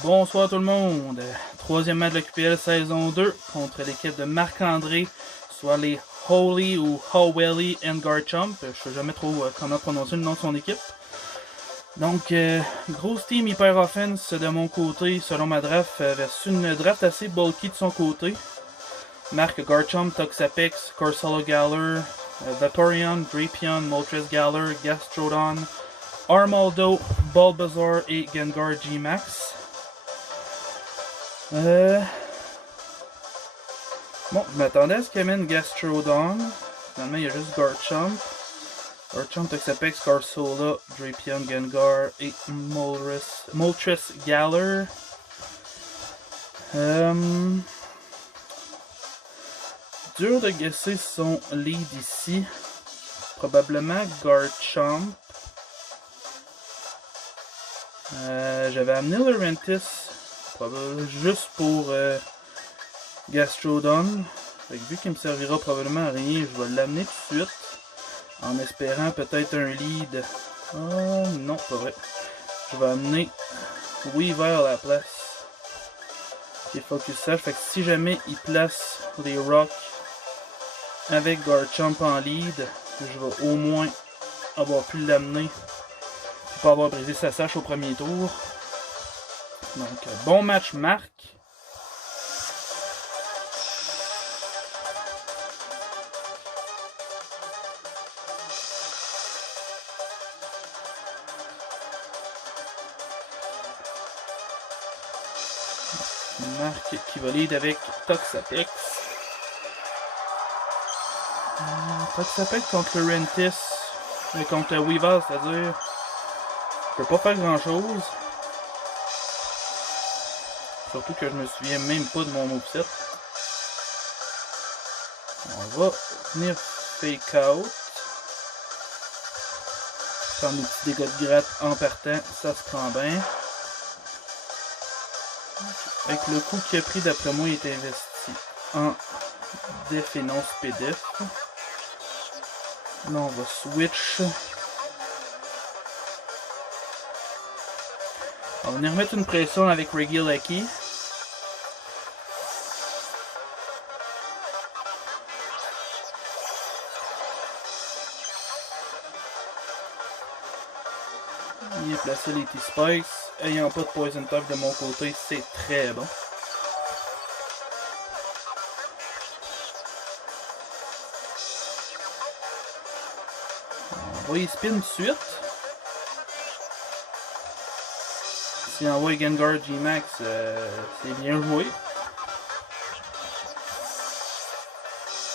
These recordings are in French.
Bonsoir tout le monde. Troisième match de la QPL saison 2 contre l'équipe de Marc-André, soit les Holy ou Howelly and Garchomp. Je ne sais jamais trop comment prononcer le nom de son équipe. Donc, grosse team hyper offense de mon côté, selon ma draft, versus une draft assez bulky de son côté. Marc Garchomp, Toxapex, Corsola Galler, Vaporeon, Drapion, Moltres Galler, Gastrodon, Armaldo, Bulbasaur et Gengar G-Max. Bon, je m'attendais à ce qu'il amène Gastrodon. Finalement, il y a juste Garchomp. Garchomp, Toxapex, Corsola, Drapion, Gengar et Moltres Galler. Dur de guesser son lead ici. Probablement Garchomp. J'avais amené Lurantis juste pour Gastrodon. Fait que vu qu'il me servira probablement à rien, je vais l'amener tout de suite. En espérant peut-être un lead. Oh non, pas vrai. Je vais amener Weaver à la place. Qui est Focus Sash. Fait que si jamais il place les rocks avec Garchomp en lead, je vais au moins avoir pu l'amener. Pas avoir brisé sa sache au premier tour. Donc, bon match, Marc. Marc qui va lead avec Toxapex. Toxapex contre Lurantis. Contre Weavile, c'est-à-dire je peux pas faire grand chose. Surtout que je me souviens même pas de mon moveset. On va venir fake out. Prendre des petits dégâts de gratte en partant, ça se prend bien. Avec le coup qu'il a pris, d'après moi, il est investi en def et non spdef. Là, on va switch. On va venir mettre une pression avec Regieleki. Il est placé les T-Spikes. Ayant pas de Poison Type de mon côté, c'est très bon. On va y spin tout de suite. S'il envoie Gengar G-Max, c'est bien joué.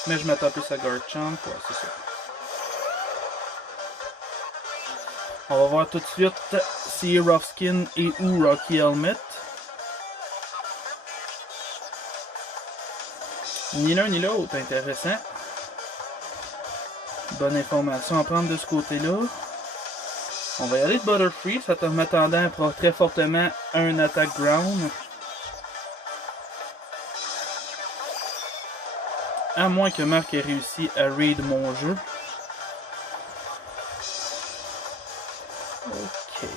Mais je m'attends plus à Garchomp, ouais, c'est ça. On va voir tout de suite si Rough Skin et ou Rocky Helmet. Ni l'un ni l'autre, intéressant. Bonne information à prendre de ce côté-là. On va y aller de Butterfree, ça m'attendant très fortement à un attaque ground. À moins que Marc ait réussi à read mon jeu. Ok.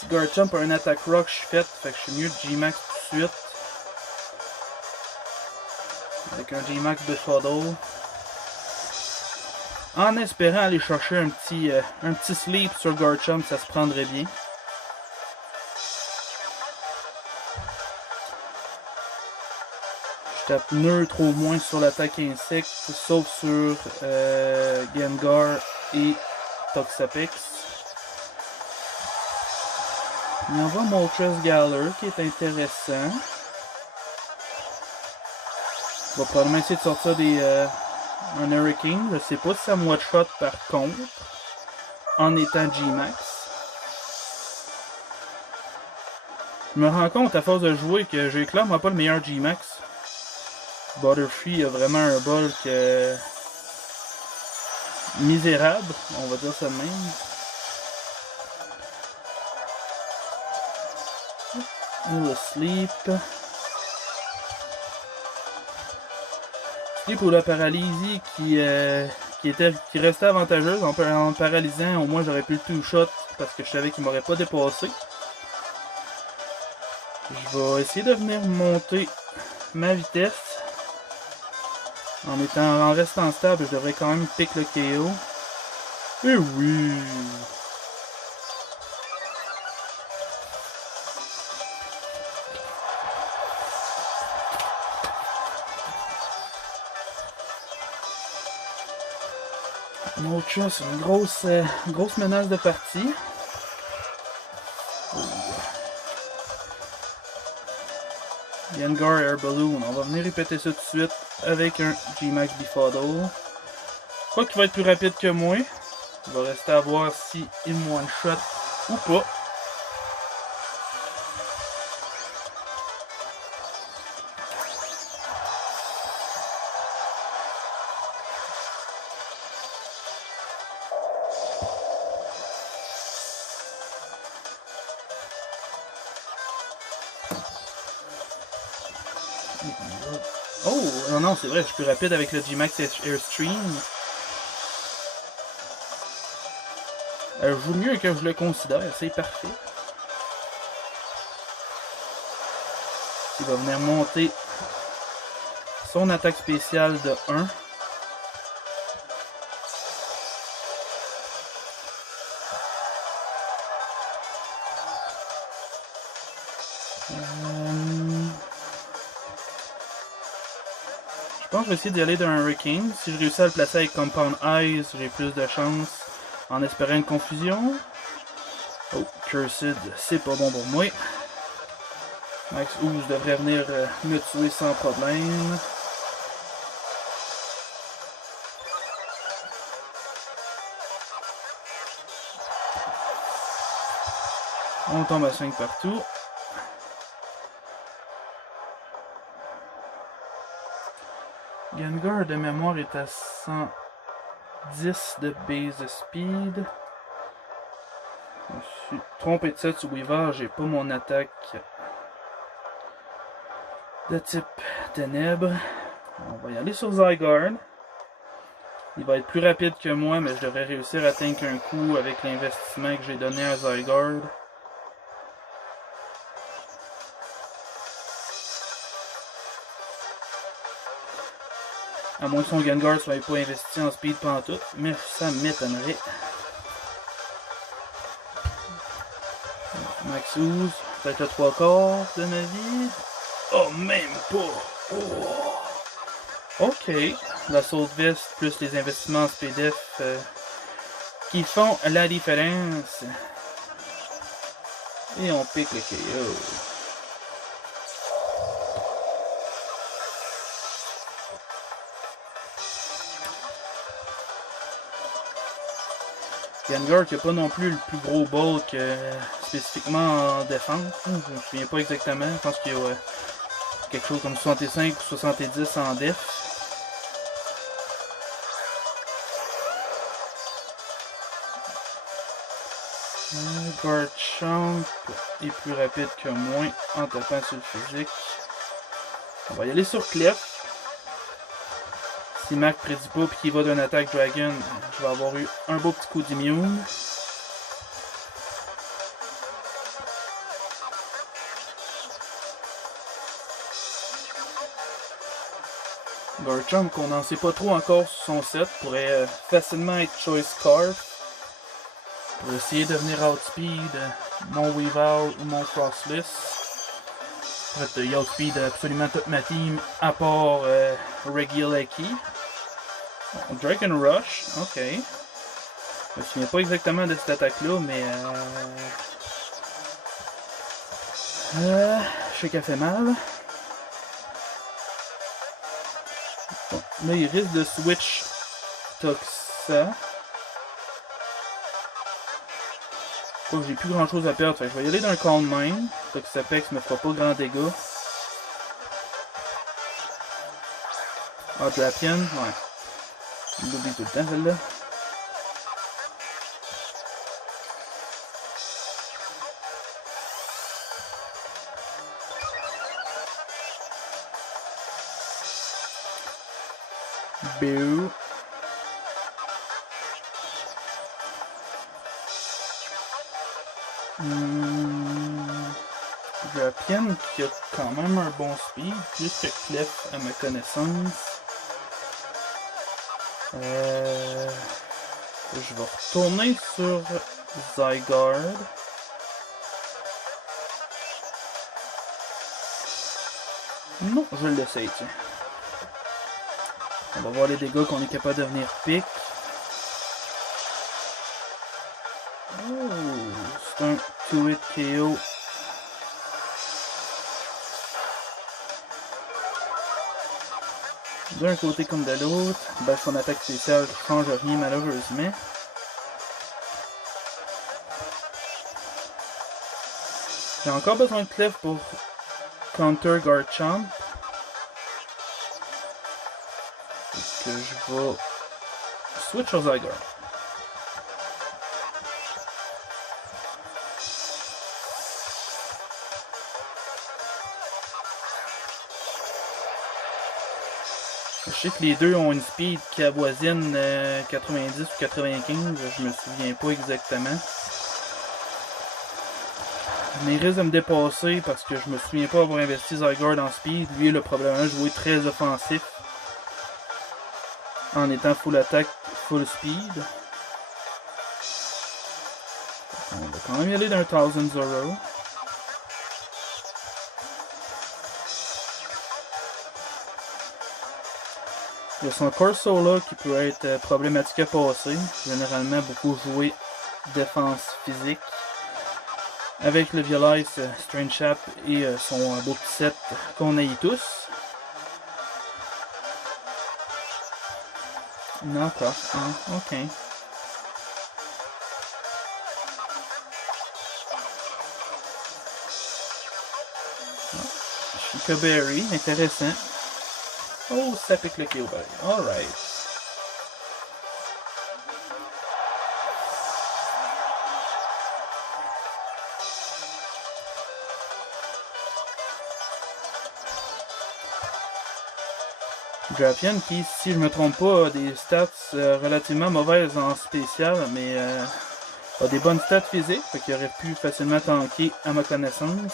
Si Garchomp a un attaque rock, je suis fait. Fait que je suis mieux de G-Max tout de suite. Avec un G-Max Befuddle. En espérant aller chercher un petit sleep sur Garchomp, ça se prendrait bien. Je tape neutre au moins sur l'attaque insecte, sauf sur Gengar et Toxapex. Il envoie Moltres Galler qui est intéressant. On va probablement essayer de sortir un Hurricane. Je ne sais pas si ça me one-shot par contre, en étant G-Max. Je me rends compte à force de jouer que j'ai clairement pas le meilleur G-Max. Butterfree a vraiment un bulk misérable, on va dire ça de même. Le sleep. Sleep ou la paralysie qui restait avantageuse en paralysant. Au moins j'aurais pu le two-shot parce que je savais qu'il m'aurait pas dépassé. Je vais essayer de venir monter ma vitesse. En restant stable, je devrais quand même pick le KO. Et oui! Notre chat, c'est une grosse menace de partie. Gengar Air Balloon. On va venir répéter ça tout de suite avec un G-Max Befuddle. Quoi qu'il va être plus rapide que moi. Il va rester à voir si il me one-shot ou pas. Oh, non, c'est vrai, je suis plus rapide avec le G-Max Airstream. Je joue mieux que je le considère, c'est parfait. Il va venir monter son attaque spéciale de 1. Je pense que je vais essayer d'y aller d'un Hurricane. Si je réussis à le placer avec Compound Eyes, j'ai plus de chance en espérant une confusion. Oh, Cursed, c'est pas bon pour moi. Max Ooze devrait venir me tuer sans problème. On tombe à 5 partout. Gengar de mémoire est à 110 de base de speed. Je me suis trompé de 7 sur Weaver, j'ai pas mon attaque de type ténèbres. On va y aller sur Zygarde. Il va être plus rapide que moi, mais je devrais réussir à tanker un coup avec l'investissement que j'ai donné à Zygarde. À moins que son Gengar soit pas investi en speed pantoute, mais ça m'étonnerait. Max Ooze, peut-être le 3/4 de ma vie. Oh, même pas! Oh. Ok, la Soul Vest plus les investissements en SPDF qui font la différence. Et on pique le KO. Gengar qui n'a pas non plus le plus gros bulk spécifiquement en défense. Je me souviens pas exactement. Je pense qu'il y a quelque chose comme 65 ou 70 en def. Garchomp est plus rapide que moi en tapant sur le physique. On va y aller sur Clef. Si Mac prédit pas et qu'il va d'une attaque Dragon, je vais avoir eu un beau petit coup d'immune. Garchomp, qu'on n'en sait pas trop encore sur son set, pourrait facilement être Choice Scarf. Pour essayer de venir outspeed mon Weavile ou mon Frostless. En fait, il outspeed absolument toute ma team à part Regieleki. Dragon Rush, ok. Je me souviens pas exactement de cette attaque-là, mais je sais qu'elle fait mal. Bon, là, il risque de switch Toxa. Quoi que j'ai plus grand chose à perdre, fait que je vais y aller d'un Calm Mind. Toxapex ne fera pas grand dégât. Ah, Drapion, ouais. Je l'oublie tout le temps celle-là. Boo. Drapion qui a quand même un bon speed, plus que Clef à ma connaissance. Je vais retourner sur Zygarde. Non, je l'essaye, tiens. On va voir les dégâts qu'on est capable de venir pique. Oh, c'est un 2-hit KO. D'un côté comme de l'autre. Ben, son attaque spéciale ne change rien malheureusement. J'ai encore besoin de Clef pour counter Garchomp. Que je vais switch au Zygarde. Je sais que les deux ont une speed qui avoisine 90 ou 95, je me souviens pas exactement. Mais il risque de me dépasser parce que je me souviens pas avoir investi Zygarde en speed. Lui, il a probablement joué très offensif en étant full attaque, full speed. On va quand même y aller d'un Thousand Zoro. Il y a son Corsola qui peut être problématique à passer. Généralement beaucoup joué défense physique. Avec le Violice, Strange Chap et son beau petit set qu'on aille tous. Knock-off, hein, ok. Chicaberry, intéressant. Oh, ça pique le KO. Alright. Drapion qui, si je me trompe pas, a des stats relativement mauvaises en spécial, mais a des bonnes stats physiques, fait qu'il aurait pu facilement tanker à ma connaissance.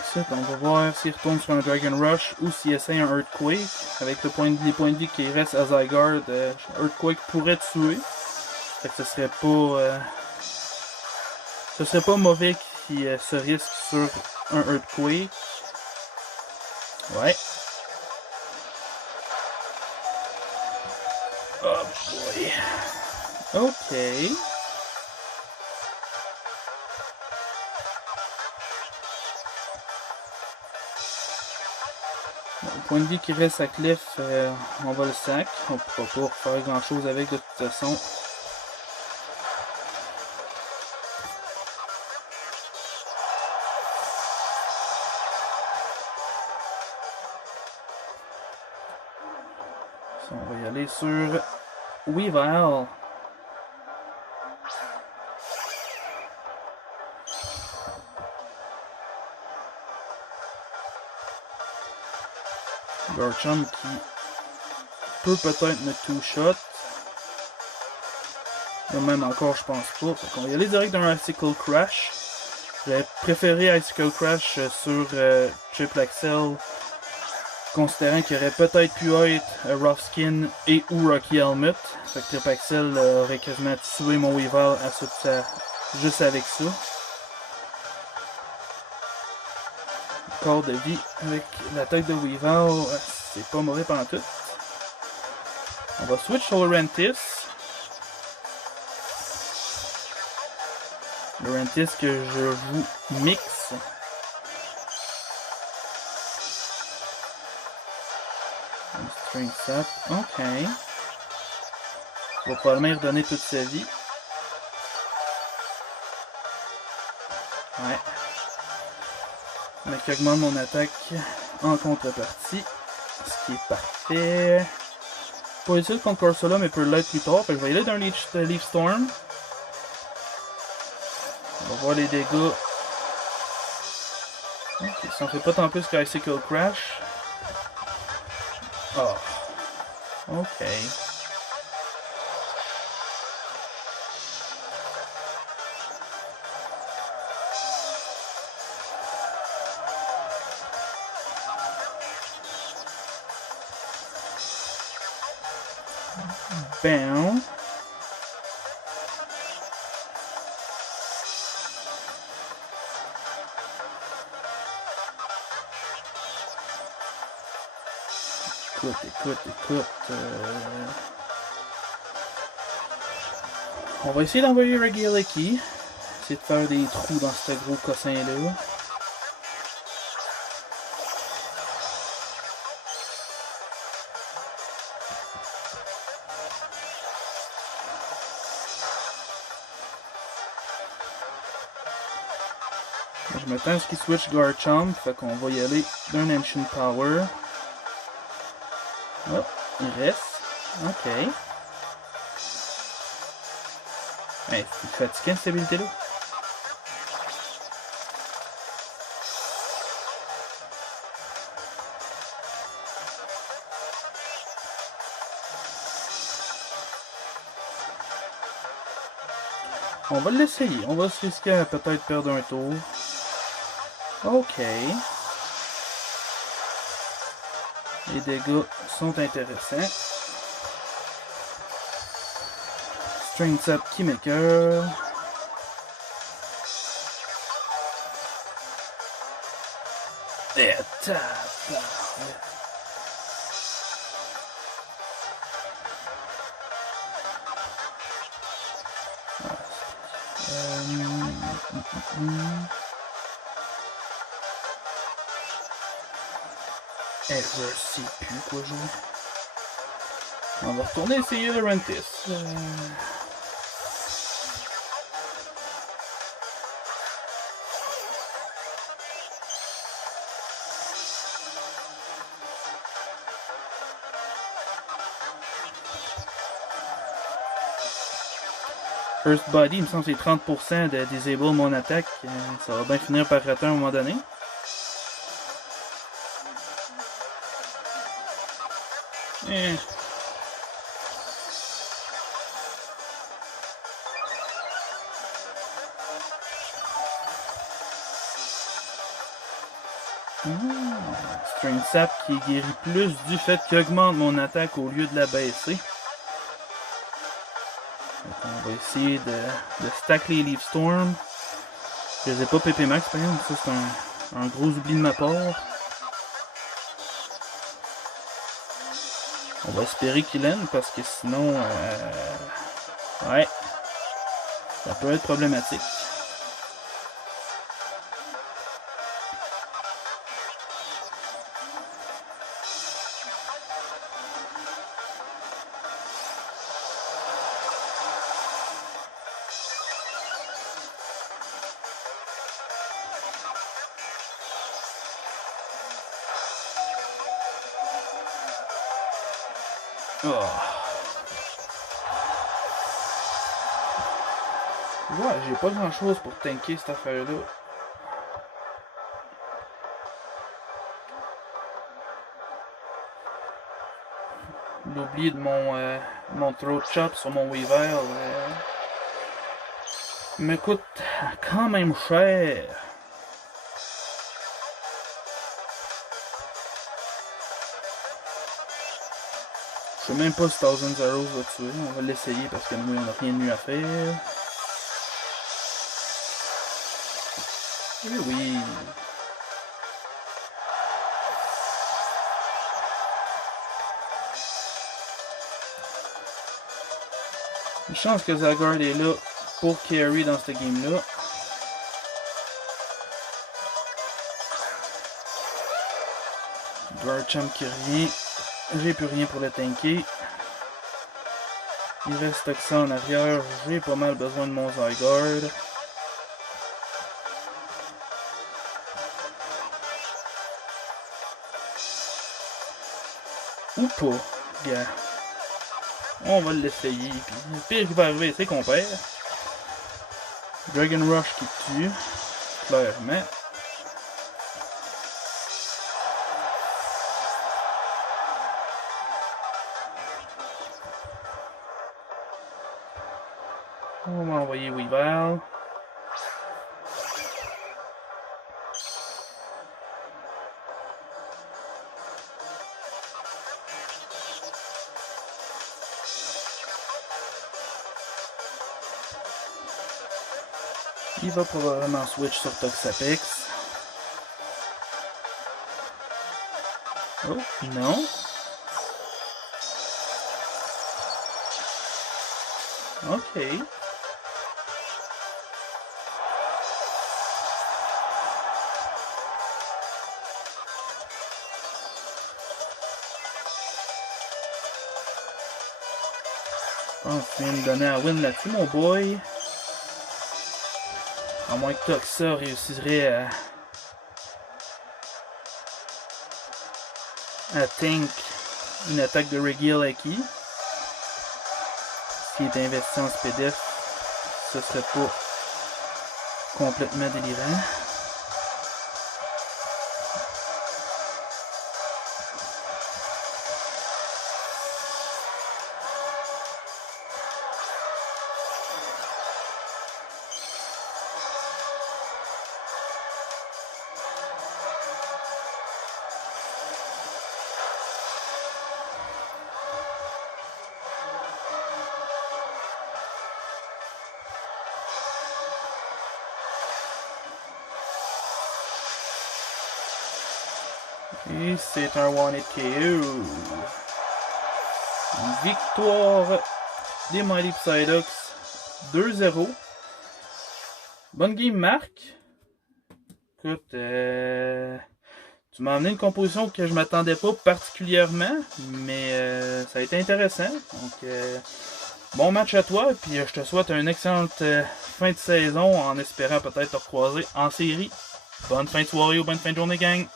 Ensuite, on va voir s'il retourne sur un Dragon Rush ou s'il essaie un Earthquake. Avec les points de vie qui reste à Zygarde, Earthquake pourrait tuer. Fait que ce serait pas mauvais qu'il se risque sur un Earthquake. Ouais. Oh boy. Ok. Le point de vie qui reste à Cliff, on va le sac. On ne pourra pas faire grand chose avec de toute façon. On va y aller sur Weavile. Garchomp qui peut peut-être me two-shot. Mais même encore, je pense pas. On va y aller direct dans un Icicle Crash. J'aurais préféré Icicle Crash sur Triple Axel, considérant qu'il aurait peut-être pu être Rough Skin et ou Rocky Helmet. Fait que Triple Axel aurait quasiment tué mon Weavile juste avec ça. Corps de vie avec l'attaque de Weavile, c'est pas mauvais pendant tout. On va switch sur Lurantis. Lurantis que je joue mix. Un String Sap, ok. On va probablement lui redonner toute sa vie. Ouais. Mais qui augmente mon attaque en contrepartie. Ce qui est parfait. Pas utile contre Corsola, mais peut l'être plus tard. Fait que je vais y aller d'un Leaf Storm. On va voir les dégâts. Ok, ça en fait pas tant plus que Icicle Crash. Oh. Ok. Bam. Écoute. On va essayer d'envoyer Regieleki. Essayer de faire des trous dans ce gros cossin-là. Je m'attends à ce qu'il switch Garchomp, fait qu'on va y aller d'un Ancient Power. Oh, il reste. Ok. Hey, c'est fatiguant cette habilité-là. On va l'essayer. On va se risquer à peut-être perdre un tour. Ok. Les dégâts sont intéressants. Strength Up qui m'écoeure. Et tape. Je sais plus quoi jouer. On va retourner essayer le Rentis. First Body, il me semble que c'est 30% de disable mon attaque. Ça va bien finir par rater à un moment donné. String Sap qui guérit plus du fait qu'il augmente mon attaque au lieu de la baisser. Donc on va essayer de stack les Leaf Storm. Je les ai pas PP Max par exemple, ça c'est un gros oubli de ma part. On va espérer qu'il aime parce que sinon, ouais, ça peut être problématique. Oh. Ouais, j'ai pas grand chose pour tanker cette affaire-là. L'oubli de mon Throat Chop sur mon Weaver me coûte quand même cher. Je sais même pas si Thousand Arrows va tuer. On va l'essayer parce que nous, on n'a rien de mieux à faire. Et oui. Une chance que Zygarde est là pour carry dans cette game-là. Garchomp qui revient. J'ai plus rien pour le tanker. Il reste que ça en arrière. J'ai pas mal besoin de mon Zygarde. Ou pas. Yeah. On va l'essayer. Le pire qui va arriver, c'est qu'on perd. Dragon Rush qui tue. Clairement. On va envoyer Weavile. Il va probablement switch sur Toxapex. Oh, non. Ok. Je pense que tu viens de donner un win là-dessus, mon boy. À moins que Toxa réussirait à tank une attaque de Regieleki. S'il est investi en SPDF, ce serait pas complètement délirant. Et c'est un one-hit KO. Victoire des Mighty Psyducks 2-0. Bonne game, Marc. Écoute, tu m'as amené une composition que je m'attendais pas particulièrement, mais ça a été intéressant. Donc, bon match à toi, puis je te souhaite une excellente fin de saison en espérant peut-être te recroiser en série. Bonne fin de soirée ou bonne fin de journée, gang!